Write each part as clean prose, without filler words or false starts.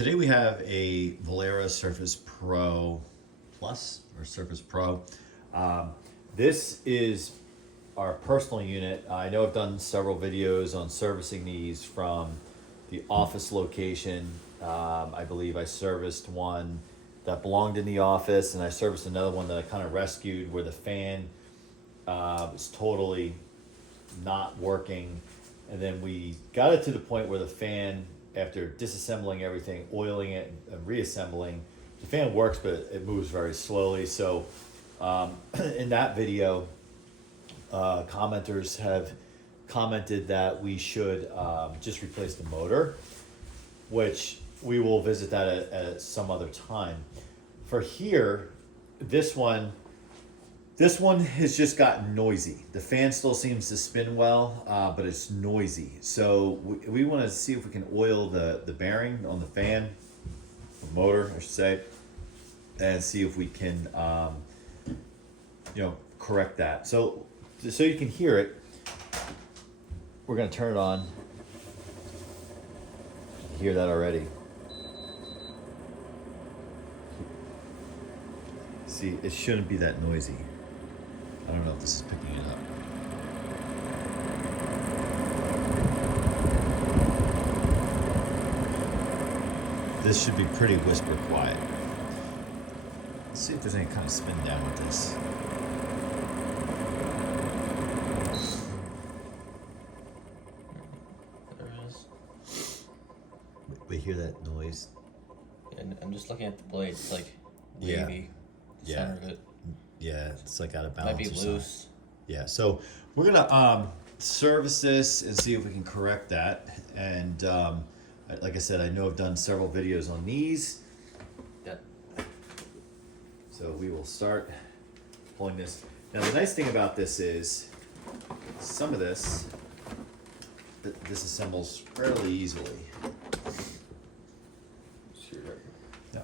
Today we have a Vollara Surface Pro Plus or Surface Pro. This is our personal unit. I know I've done several videos on servicing these from the office location. I believe I serviced one that belonged in the office, and I serviced another one that I kind of rescued where the fan was totally not working. And then we got it to the point where the fan, after disassembling everything, oiling it, and reassembling, the fan works, but it moves very slowly. So in that video, commenters have commented that we should just replace the motor, which we will visit that at some other time. For here, this one has just gotten noisy. The fan still seems to spin well, but it's noisy. So we want to see if we can oil the bearing on the fan, the motor, I should say, and see if we can, correct that. So you can hear it, we're going to turn it on. You hear that already. See, it shouldn't be that noisy. I don't know if this is picking it up. This should be pretty whisper quiet. Let's see if there's any kind of spin down with this. There it is. We hear that noise. And I'm just looking at the blade. It's like Yeah. wavy. The Yeah. center of it Yeah, it's like out of balance. might be or something. loose. Yeah, so we're gonna service this and see if we can correct that. And like I said, I know I've done several videos on these. Yeah. So we will start pulling this. Now the nice thing about this is some of this disassembles fairly easily. Yeah.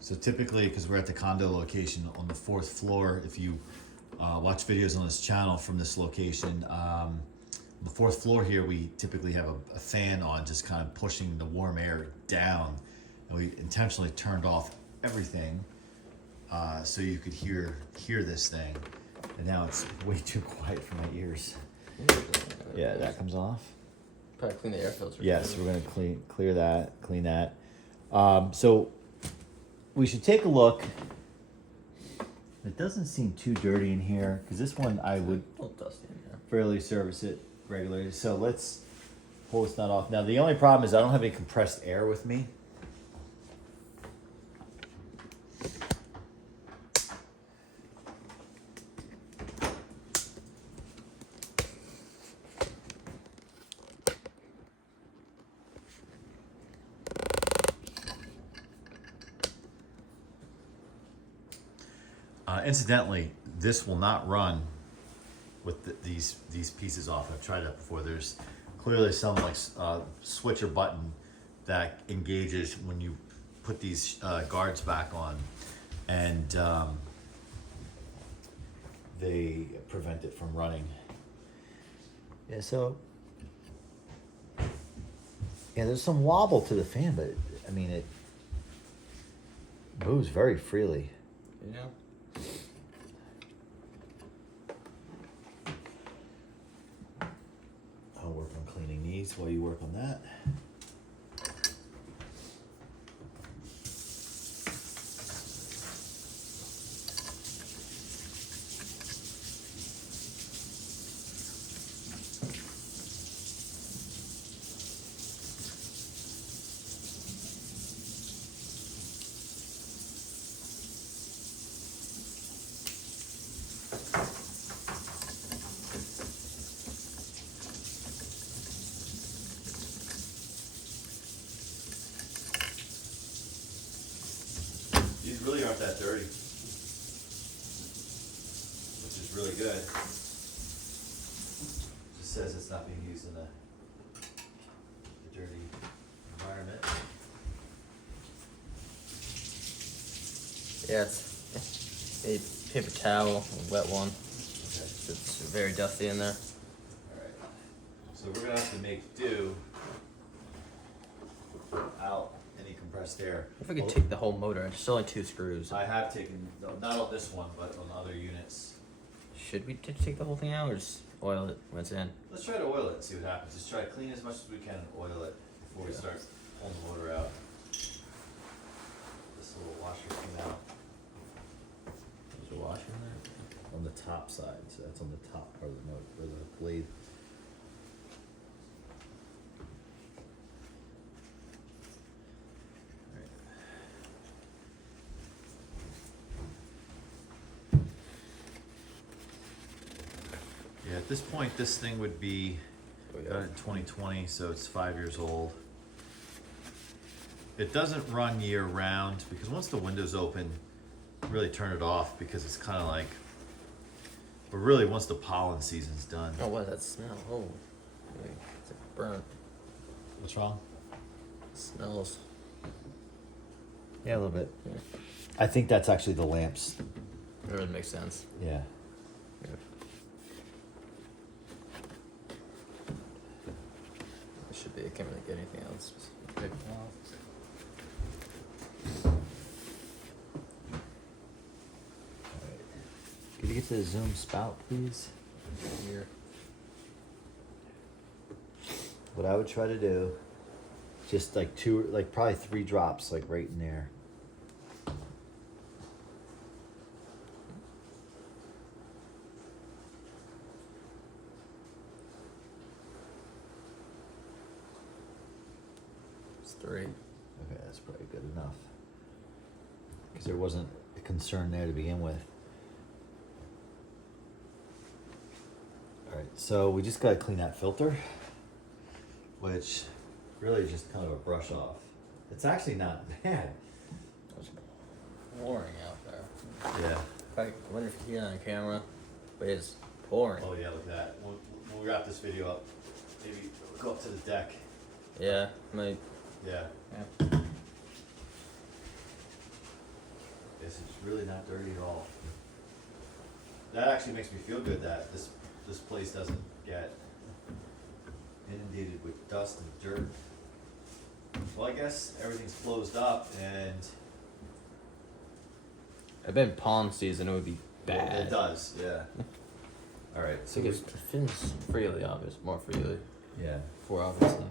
So typically, because we're at the condo location on the 4th floor, if you watch videos on this channel from this location, on the 4th floor here, we typically have a fan on, just kind of pushing the warm air down. And we intentionally turned off everything so you could hear this thing. And now it's way too quiet for my ears. Yeah, that comes off. Probably clean the air filter. Yes, we're gonna clean that. So we should take a look. It doesn't seem too dirty in here, because this one I would A little dusty in here. fairly service it regularly. So let's pull this nut off. Now the only problem is I don't have any compressed air with me. Incidentally, this will not run with these pieces off. I've tried that before. There's clearly some like switch or button that engages when you put these guards back on, and they prevent it from running. Yeah, so there's some wobble to the fan, but I mean it moves very freely. Yeah. I'll work on cleaning these while you work on that. These really aren't that dirty, which is really good. Just says it's not being used in a dirty environment. Yeah, it's a paper towel, a wet one. Okay. It's very dusty in there. All right. So we're gonna have to make do without any compressed air. If I could take the whole motor, it's only 2 screws. I have taken, not on this one, but on other units. Should we take the whole thing out or just oil it when it's in? Let's try to oil it and see what happens. Just try to clean as much as we can and oil it before we start pulling the motor out. This little washer came out There's a washer in there. on the top side, so that's on the top part of the motor, or the blade. Yeah, at this point, this thing would be Oh, got it in 2020, so it's 5 years old. It doesn't run year round because once the window's open, really turn it off because it's kind of like, but really once the pollen season's done. Oh, what? That smell. Oh. Wait, it's like burnt. What's wrong? It smells. Yeah, a little bit. Yeah. I think that's actually the lamps. It really makes sense. Yeah. Yeah. It should be. I can't really get anything else. Just pick it off. Could you get to the zoom spout, please? Here. What I would try to do, just like probably 3 drops, like right in there. It's 3. Okay, that's probably good enough. Because there wasn't a concern there to begin with. Alright, so we just gotta clean that filter, which really is just kind of a brush off. It's actually not bad. It's pouring out there. Yeah. I wonder if you can hear it on camera, but it's pouring. Oh yeah, look at that. We'll wrap this video up. Maybe go up to the deck. Yeah, might. Yeah. Yeah. This is really not dirty at all. That actually makes me feel good that this place doesn't get inundated with dust and dirt. Well, I guess everything's closed up and I bet in pond season it would be bad. well, it does, yeah. All right, so Because it fins freely, more freely. yeah. For obviously.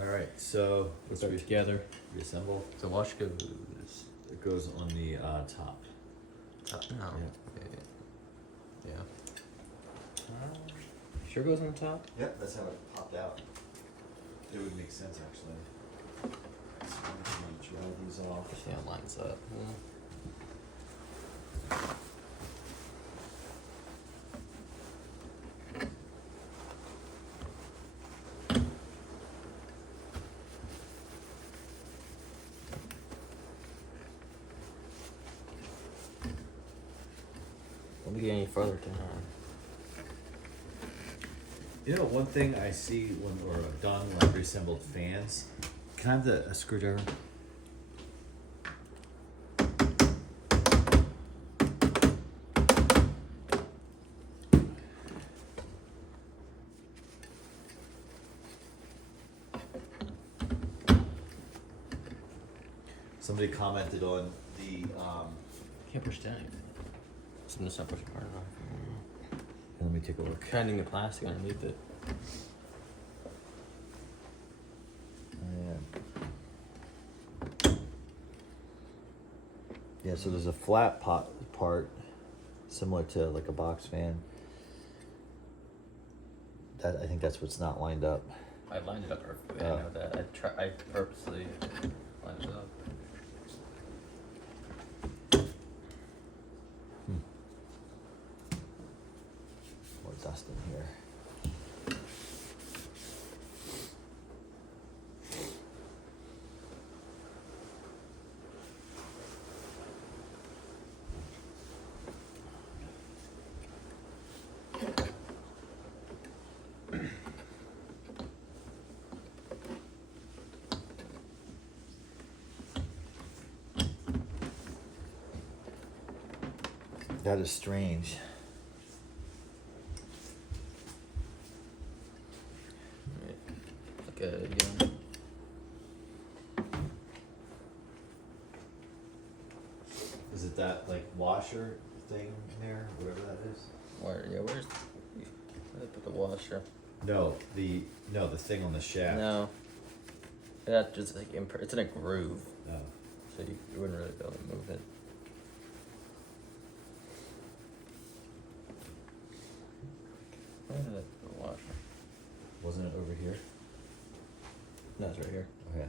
All right, so Let's put it together. reassemble. The wash goes. It goes on the top. Top now. Yeah. Yeah. Sure goes on the top? Yep, that's how it popped out. It would make sense actually. So I'm gonna dry these off. See how it lines up. Don't be getting any further to You know, one thing I see when we're done when I've reassembled fans, can I have a screwdriver? Somebody commented on the, can't push down anything. So I'm just not pushing hard enough. let me take a look. Bending the plastic underneath it. Yeah, so there's a flat part similar to like a box fan. That I think that's what's not lined up. I lined it up perfectly. I know that. I purposely lined it up. More dust in here. That is strange. Good, yeah. Is it that like washer thing there, whatever that is? Where's they put the washer? No, the thing on the shaft. No. That just like it's in a groove, Oh. so you wouldn't really be able to move it. Where did I put the washer? Wasn't it over here? No, it's right here. Okay.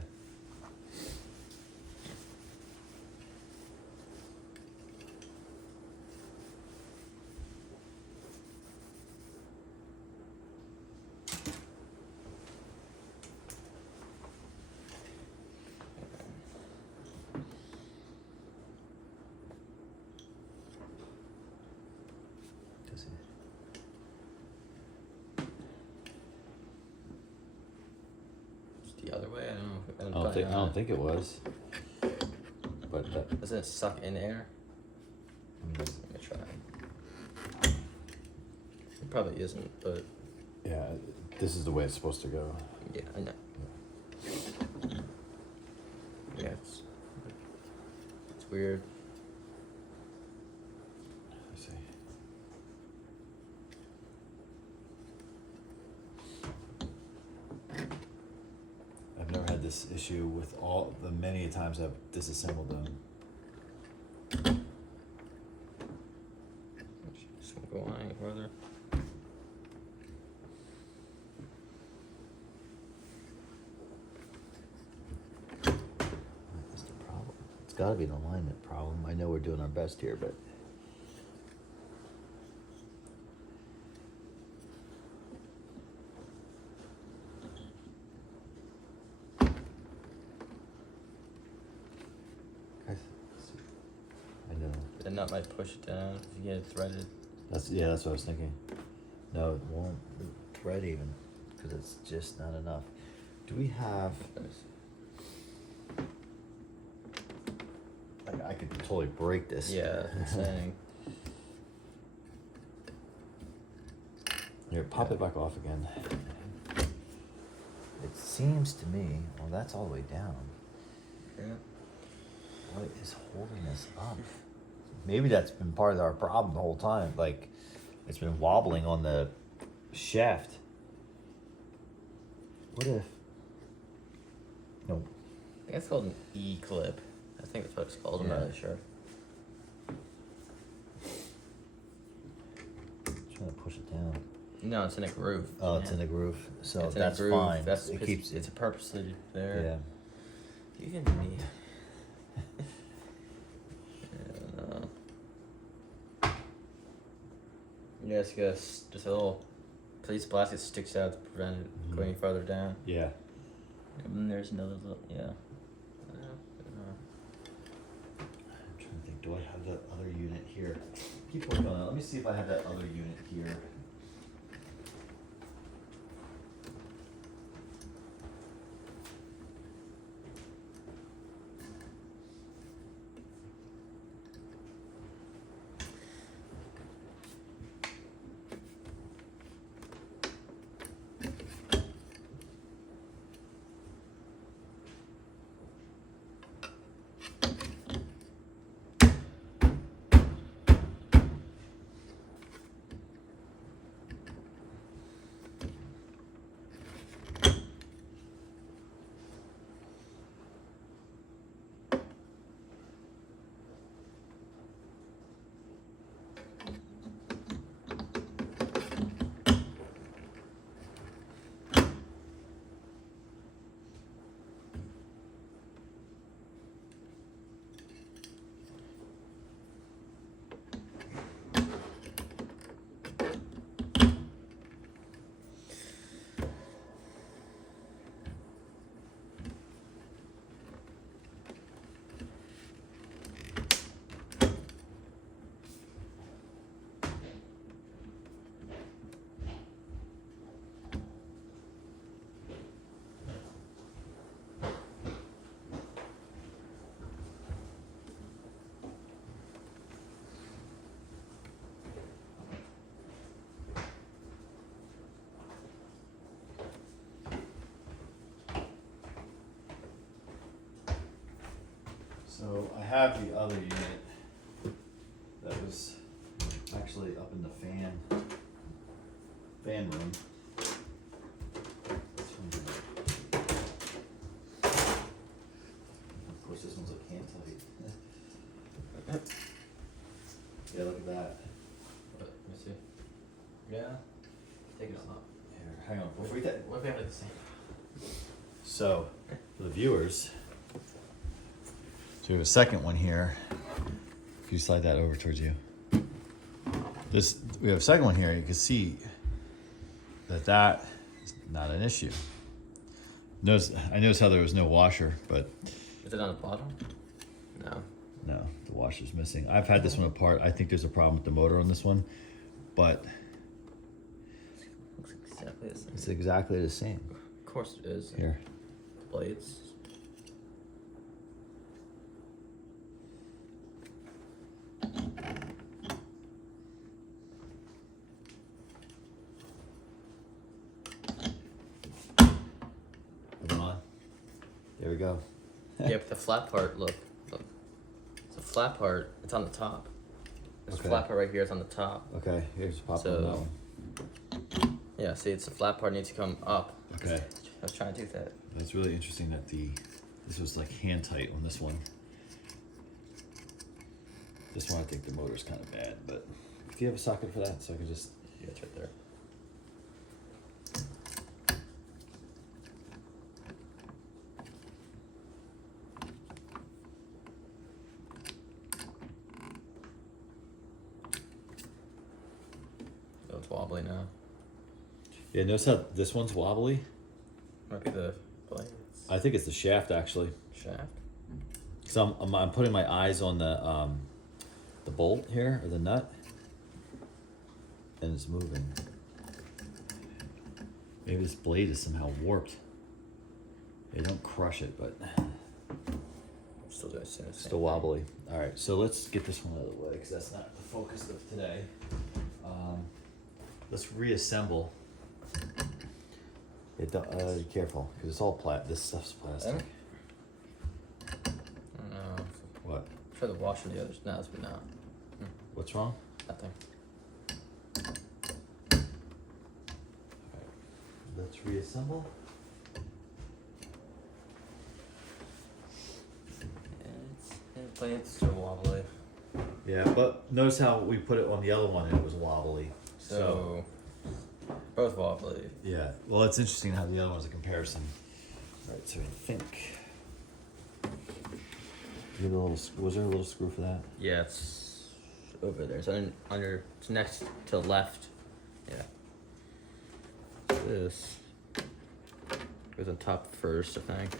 Does it? It's the other way. I don't know. I don't think it was. But that, Doesn't it suck in air? Let me try. It probably isn't, but yeah, this is the way it's supposed to go. yeah, I know. Yeah, it's weird. Let's see. I've never had this issue with all the many times I've disassembled them. Just won't go on any further. That's the problem. It's got to be an alignment problem. I know we're doing our best here, but I know. The nut might push it down if you get it threaded. That's what I was thinking. No, it won't thread even because it's just not enough. Do we have? I could totally break this. Yeah, that's what I'm saying. Here, pop it back off again. It seems to me, well, that's all the way down. Yeah. What is holding us up? Maybe that's been part of our problem the whole time. Like, it's been wobbling on the shaft. What if? No. I think it's called an E-clip. I think that's what it's called. I'm not really sure. Trying to push it down. No, it's in a groove. Oh, it's in the groove, so It's in that's a groove. fine. That's It keeps it's purposely there. Yeah. You can need. Yeah, it's just a little piece of plastic sticks out to prevent it going further down. Yeah. And then there's another little, yeah. I'm trying to think, do I have that other unit here? Keep working on it. Let me see if I have that other unit here. So I have the other unit that was actually up in the fan room. This one's of course, this one's a can tight. Yeah, look at that. Let me see. Yeah. Take it off. Here, hang on. Before we take. What if we have like the same? So, for the viewers, so we have a second one here. If you slide that over towards you. We have a second one here. You can see that is not an issue. I noticed how there was no washer, but Is it on the bottom? No. no, the washer's missing. I've had this one apart. I think there's a problem with the motor on this one, but Looks exactly the same. it's exactly the same. Of course it is. Here. Blades. Put them on. There we go. Yeah, but the flat part, look. The flat part, it's on the top. There's Okay. a flat part right here, it's on the top. Okay, here's pop So- on that one. Yeah, see, it's the flat part needs to come up. Okay. I was trying to do that. That's really interesting that this was like hand tight on this one. This one I think the motor's kind of bad, but do you have a socket for that so I can just? Yeah, it's right there. So it's wobbly now. Yeah, notice how this one's wobbly. Might be the blades. I think it's the shaft actually. Shaft. So I'm putting my eyes on the bolt here or the nut, and it's moving. Maybe this blade is somehow warped. They don't crush it, but Still doing the same. still wobbly. All right, so let's get this one out of the way because that's not the focus of today. Let's reassemble. Be careful because it's all this stuff's plastic. I don't know. What? Try the washer the others. No, this would not. What's wrong? Nothing. Let's reassemble. It's still wobbly. Yeah, but notice how we put it on the other one and it was wobbly. So both wobbly. Yeah, well, it's interesting how the other one's a comparison. All right, so I think. Was there a little screw for that? Yeah, it's over there. It's under. It's next to the left. Yeah. This goes on top first, I think.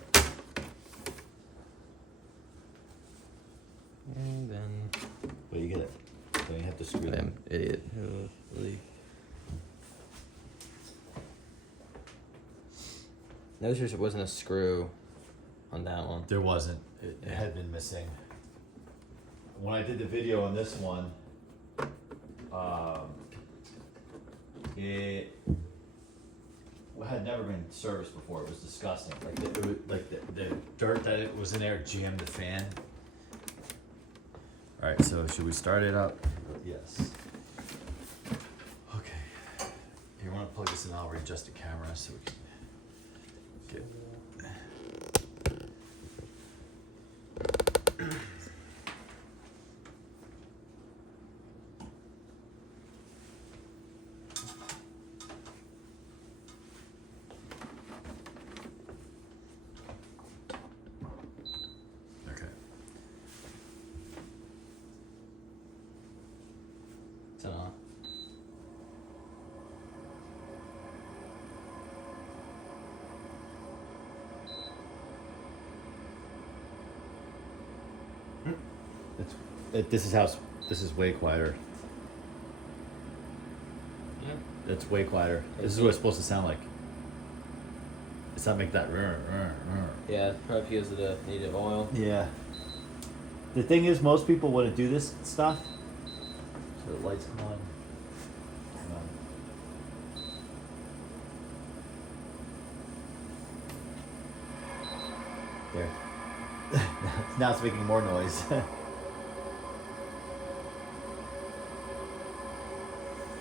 And then Well, you get it. So you have to screw I'm them. idiot. Really. Notice there wasn't a screw on that one. There wasn't. It had been missing. When I did the video on this one, it had never been serviced before. It was disgusting. The dirt that it was in there jammed the fan. All right, so should we start it up? Yes. Okay. You want to plug this in? I'll readjust the camera so we can get. Okay. It's on. This is way quieter. Yeah. It's way quieter. This is what it's supposed to sound like. It's not make that. Yeah, probably because of the needed oil. Yeah. The thing is, most people want to do this stuff. So the lights come on. Come on. There. Now it's making more noise.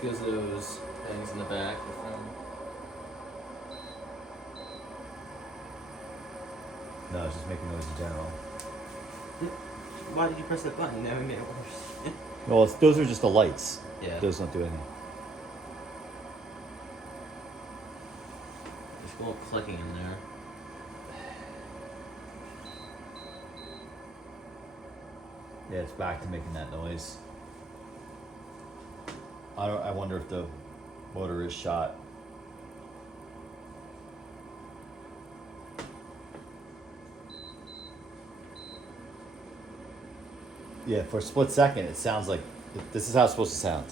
Feels those things in the back. No, it's just making noise in general. Why did you press that button knowing it works? Well, those are just the lights. Yeah. Those don't do anything. There's a little clicking in there. Yeah, it's back to making that noise. I wonder if the motor is shot. Yeah, for a split second, it sounds like this is how it's supposed to sound.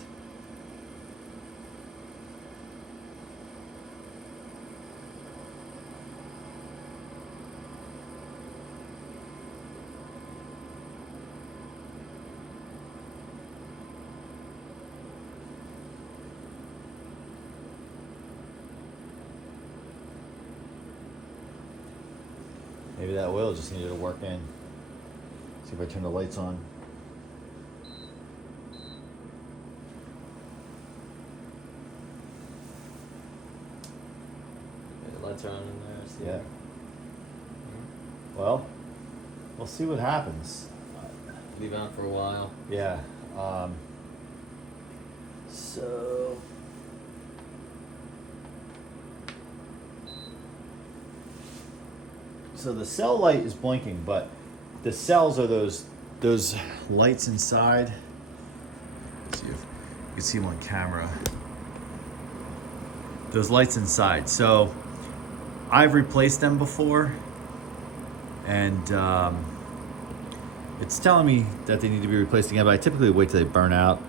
Maybe that oil just needed to work in. See if I turn the lights on. The lights are on in there. So Yeah. Well, we'll see what happens. Leave it on for a while. Yeah. So. So the cell light is blinking, but the cells are those lights inside. Let's see if you can see them on camera. Those lights inside. So I've replaced them before, and it's telling me that they need to be replaced again. But I typically wait till they burn out.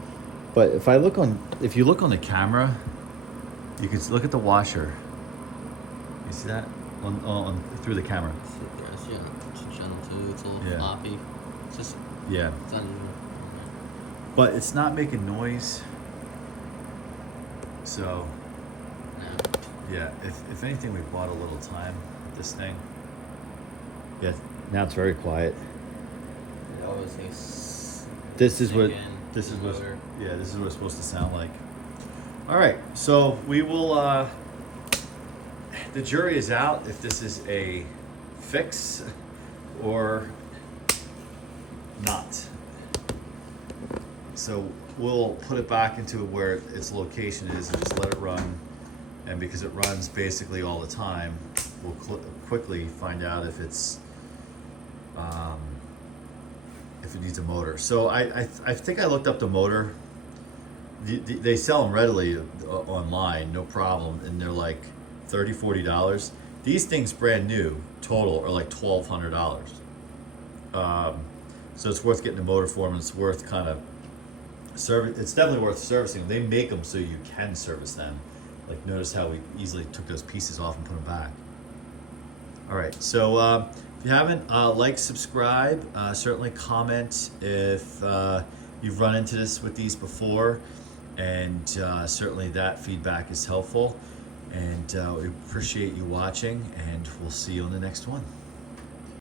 But if you look on the camera, you can look at the washer. You see that on through the camera? Yeah, it's gentle too. It's a little Yeah. floppy. It's just Yeah. it's uneven. But it's not making noise. So No. yeah, if anything, we bought a little time with this thing. Yeah, now it's very quiet. It always thinks. This is what Again, this is the what motor. yeah, this is what it's supposed to sound like. All right, so we will. The jury is out if this is a fix or not. So we'll put it back into where its location is and just let it run. And because it runs basically all the time, we'll quickly find out if it's if it needs a motor. So I think I looked up the motor. They sell them readily online, no problem, and they're like $30, $40. These things brand new total are like $1,200. So it's worth getting a motor for them. It's worth kind of it's definitely worth servicing. They make them so you can service them. Like, notice how we easily took those pieces off and put them back. All right, so if you haven't, like, subscribe, certainly comment if you've run into this with these before, and certainly that feedback is helpful. And we appreciate you watching, and we'll see you on the next one.